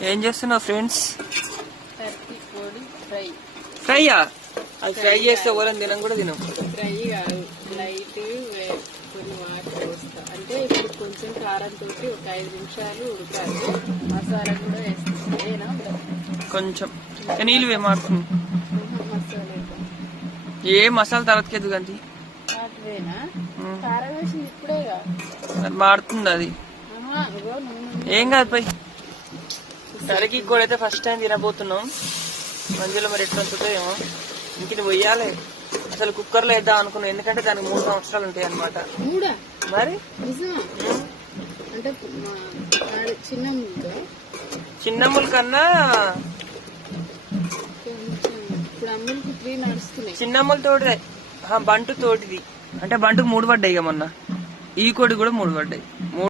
ఏం చేస్తున్నావు ఫ్రెండ్స్? ఫ్రైయా? అది ఫ్రై చేస్తే ఓరం తినం కూడా తినం ఫ్రై కాదు. లైట్ కొన్ని వాటర్ వేస్తా అంటే ఇప్పుడు కొంచెం కారం తోటి ఒక ఐదు నిమిషాలు ఉడకాలి. మసాలా కూడా వేస్తాను. ఏనా? కొంచెం. ఏ నీళ్ళు మసాలా వేద్దాం. ఏ మసాలా తర్వాతకి కానీ ఇప్పుడేగా. అది. ఏం కాదు పోయి. టర్కీ కూడా అయితే ఫస్ట్ టైం తినబోతున్నాం. మంచిలో మరి ఎట్లా ఉంటుందో ఏమో. ఇంక ఇది పోయాలి. అసలు కుక్కర్లో వేద్దాం అనుకున్నాం. ఎందుకంటే దానికి మూడు సంవత్సరాలు ఉంటాయి అనమాట మరి? చిన్నమ్ముల కన్నా చిన్నమ్ముల తోటిదే. బంటు తోటిది. అంటే బంటుకు మూడు పడ్డాయి ఇక మొన్న. ఈ కోడి కూడా మూడు పడ్డాయి.